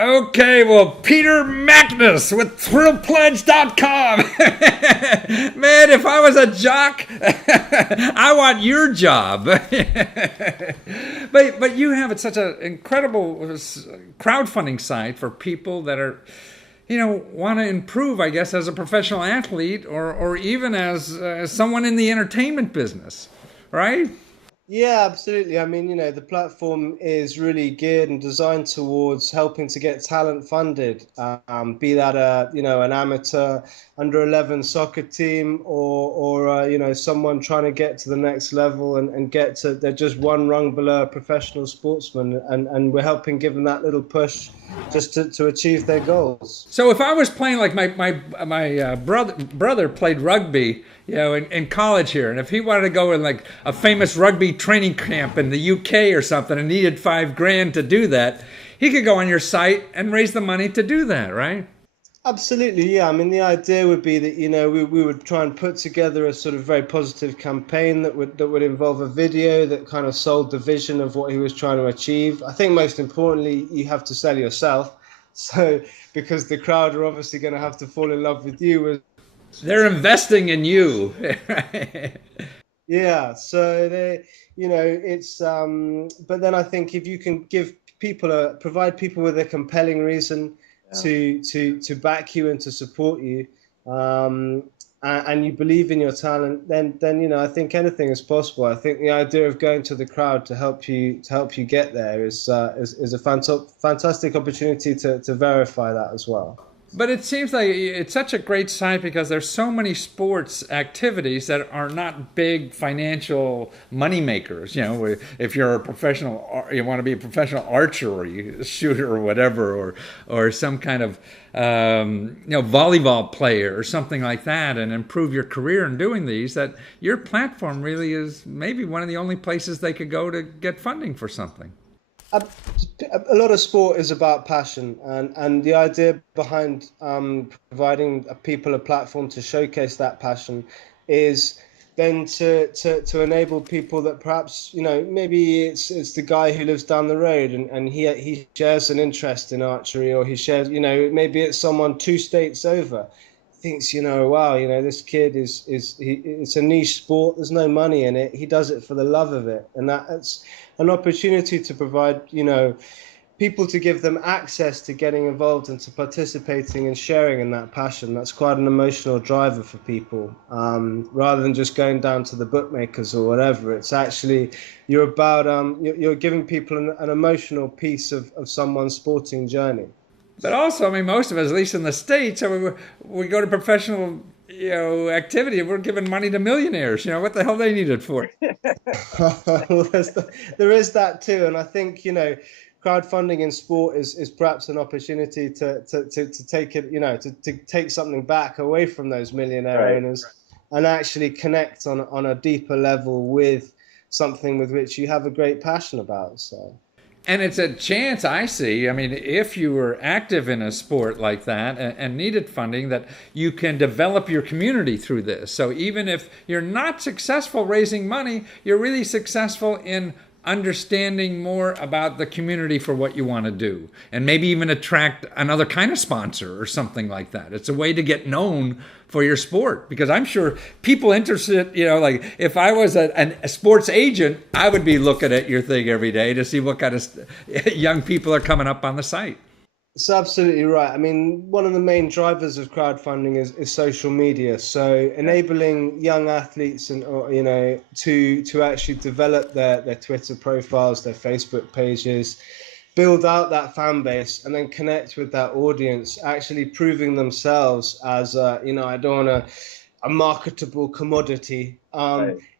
Okay, well, Peter Magnus with ThrillPledge.com. Man, if I was a jock, I want your job. But you have such an incredible crowdfunding site for people that are, want to improve, I guess, as a professional athlete or even as someone in the entertainment business, right? Yeah, absolutely. I mean, the platform is really geared and designed towards helping to get talent funded, be that an amateur under 11 soccer team or someone trying to get to the next level and get to, they're just one rung below a professional sportsman. And we're helping give them that little push just to achieve their goals. So if I was playing like my brother played rugby, in college here, and if he wanted to go in like a famous rugby training camp in the UK or something, and needed $5,000 to do that, he could go on your site and raise the money to do that, right? Absolutely, yeah. I mean, the idea would be that we would try and put together a sort of very positive campaign that would involve a video that kind of sold the vision of what he was trying to achieve. I think most importantly, you have to sell yourself. So because the crowd are obviously going to have to fall in love with you. They're investing in you. Yeah. So it's but then I think if you can provide people with a compelling reason to back you and to support you, and you believe in your talent, then I think anything is possible. I think the idea of going to the crowd to help you get there is a fantastic opportunity to verify that as well. But it seems like it's such a great site because there's so many sports activities that are not big financial money makers. If you're a professional, you want to be a professional archer or you shooter or whatever, or some kind of volleyball player or something like that, and improve your career in doing these. That your platform really is maybe one of the only places they could go to get funding for something. A, a lot of sport is about passion, and the idea behind providing people a platform to showcase that passion is then to enable people that perhaps maybe it's the guy who lives down the road and he shares an interest in archery, or he shares maybe it's someone 2 states over thinks wow, this kid it's a niche sport, there's no money in it, he does it for the love of it, and that's an opportunity to provide people, to give them access to getting involved and to participating and sharing in that passion. That's quite an emotional driver for people, rather than just going down to the bookmakers or whatever. It's actually you're giving people an emotional piece of someone's sporting journey. But also, I mean, most of us, at least in the States, we go to professional, activity. We're giving money to millionaires. What the hell they need it for? Well, there is that too, and I think crowdfunding in sport is perhaps an opportunity to take it, to take something back away from those millionaire owners and actually connect on a deeper level with something with which you have a great passion about. So. And it's a chance, I see. I mean, if you were active in a sport like that and needed funding, that you can develop your community through this. So even if you're not successful raising money, you're really successful in understanding more about the community for what you want to do, and maybe even attract another kind of sponsor or something like that. It's a way to get known for your sport, because I'm sure people interested, like if I was a sports agent, I would be looking at your thing every day to see what kind of young people are coming up on the site. It's absolutely right. I mean, one of the main drivers of crowdfunding is social media. So enabling young athletes and to actually develop their Twitter profiles, their Facebook pages, build out that fan base, and then connect with that audience, actually proving themselves as I don't want a marketable commodity.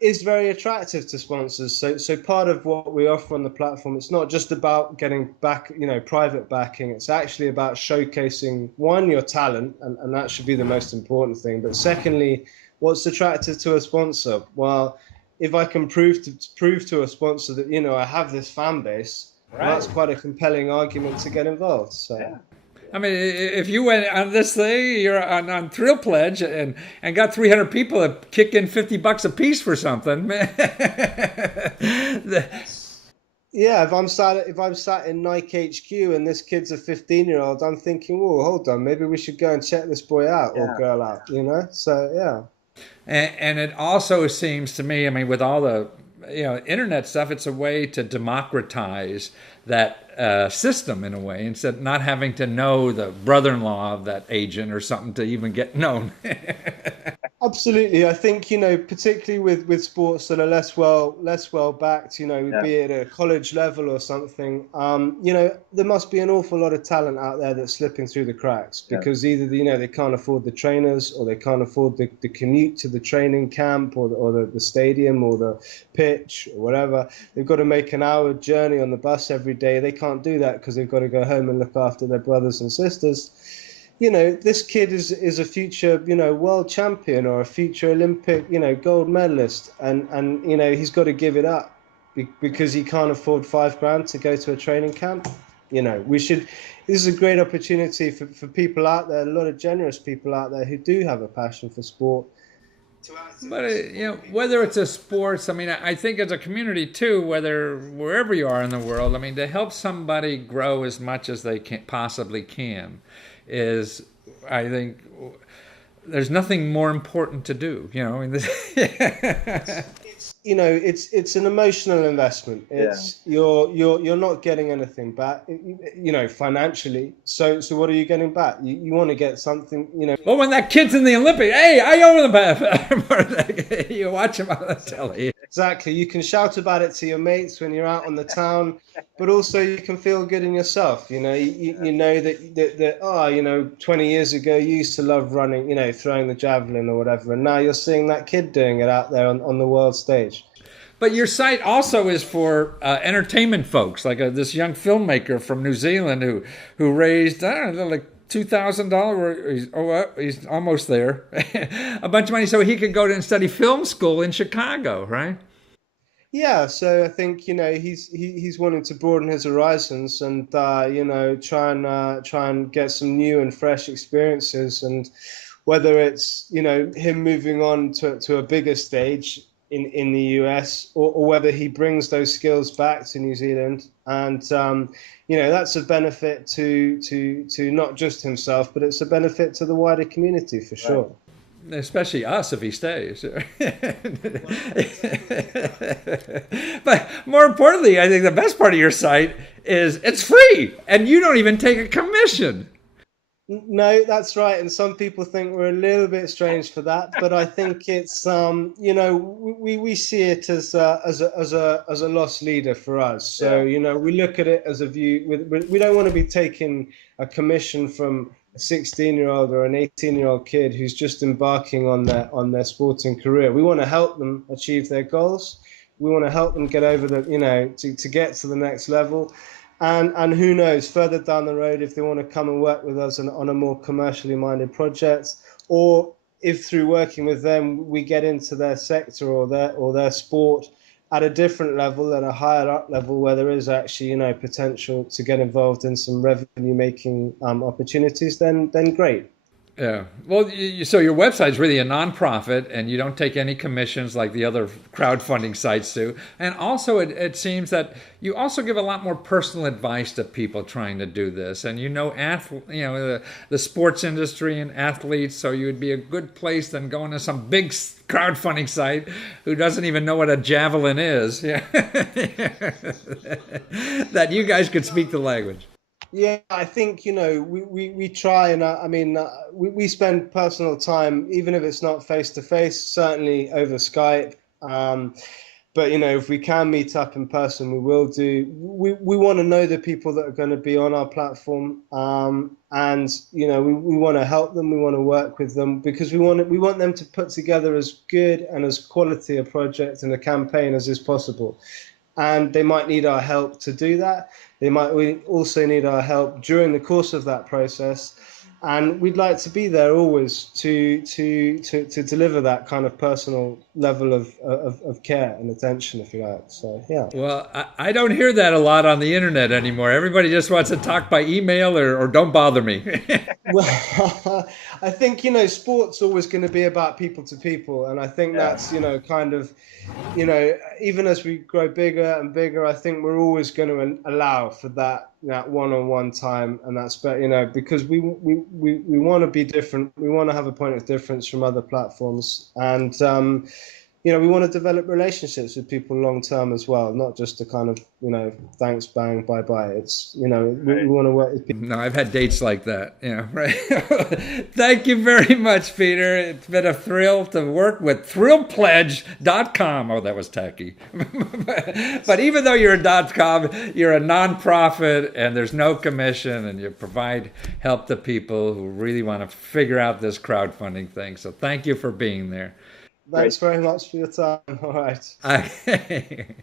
Is very attractive to sponsors. So part of what we offer on the platform, it's not just about getting back, private backing. It's actually about showcasing, one, your talent, and that should be the most important thing. But secondly, what's attractive to a sponsor? Well, if I can prove to a sponsor that, I have this fan base, well, that's quite a compelling argument to get involved. So. Yeah. I mean, if you went on this thing, you're on Thrill Pledge and got 300 people to kick in $50 a piece for something, man. Yeah, if I'm sat in Nike HQ and this kid's a 15-year-old, I'm thinking, oh, hold on, maybe we should go and check this boy out or Yeah. girl out, you know? So yeah. And it also seems to me, I mean, with all the internet stuff, it's a way to democratize that system in a way, instead of not having to know the brother-in-law of that agent or something to even get known. Absolutely. I think, particularly with sports that are less well backed, Yeah. be it at a college level or something, there must be an awful lot of talent out there that's slipping through the cracks Yeah. because either, they can't afford the trainers or they can't afford the commute to the training camp or the stadium or the pitch or whatever. They've got to make an hour journey on the bus every day. They can't do that because they've got to go home and look after their brothers and sisters. This kid is a future, world champion or a future Olympic, gold medalist, and he's got to give it up because he can't afford 5 grand to go to a training camp. We should. This is a great opportunity for people out there, a lot of generous people out there who do have a passion for sport, to But actively support people whether like it's a sports, I mean, I think as a community too, whether wherever you are in the world, I mean, to help somebody grow as much as they can possibly can, is I think there's nothing more important to do. I mean, it's an emotional investment. Yeah. It's you're not getting anything back, financially. So what are you getting back? You want to get something, well, when that kid's in the Olympics, hey, I own the you watch him on the telly. exactly. You can shout about it to your mates when you're out on the town, but also you can feel good in yourself. You know that 20 years ago you used to love running, throwing the javelin or whatever, and now you're seeing that kid doing it out there on the world stage. But your site also is for entertainment folks, like this young filmmaker from New Zealand who raised, I don't know, like $2,000. He's almost there, a bunch of money so he could go to and study film school in Chicago, right? Yeah, so I think he's wanting to broaden his horizons and try and get some new and fresh experiences, and whether it's him moving on to a bigger stage in the US, or whether he brings those skills back to New Zealand, and that's a benefit to not just himself, but it's a benefit to the wider community for Right. sure. Especially us if he stays. Well, exactly. But more importantly, I think the best part of your site is it's free and you don't even take a commission. No, that's right. And some people think we're a little bit strange for that, but I think it's we see it as a lost leader for us. So Yeah. we look at it as a view. We don't want to be taking a commission from a 16-year-old or an 18-year-old kid who's just embarking on their sporting career. We want to help them achieve their goals. We want to help them get over to get to the next level. And who knows, further down the road, if they want to come and work with us on a more commercially minded project, or if through working with them we get into their sector or their sport at a different level, at a higher up level, where there is actually potential to get involved in some revenue making opportunities, then great. Yeah. Well, so your website's really a nonprofit, and you don't take any commissions like the other crowdfunding sites do. And also, it seems that you also give a lot more personal advice to people trying to do this. And the sports industry and athletes, so you would be a good place than going to some big crowdfunding site who doesn't even know what a javelin is. Yeah. That you guys could speak the language. Yeah, I think we try, and I mean we spend personal time, even if it's not face to face, certainly over Skype. But if we can meet up in person, we will do. We want to know the people that are going to be on our platform, and we want to help them. We want to work with them because we want them to put together as good and as quality a project and a campaign as is possible. And they might need our help to do that. We also need our help during the course of that process. and we'd like to be there always to deliver that kind of personal level of care and attention, if you like. So yeah. Well, I don't hear that a lot on the internet anymore. Everybody just wants to talk by email or don't bother me. Well, I think, sport's always going to be about people to people. And I think that's, kind of, even as we grow bigger and bigger, I think we're always going to allow for that one-on-one time. And that's, because we want to be different. We want to have a point of difference from other platforms. And, we want to develop relationships with people long term as well, not just to kind of, thanks, bang, bye bye. It's, we want to work with people. No, I've had dates like that. Right. Thank you very much, Peter. It's been a thrill to work with thrillpledge.com. Oh, that was tacky. But even though you're a .com, you're a nonprofit and there's no commission and you provide help to people who really want to figure out this crowdfunding thing. So thank you for being there. Thanks very much for your time. All right. Okay.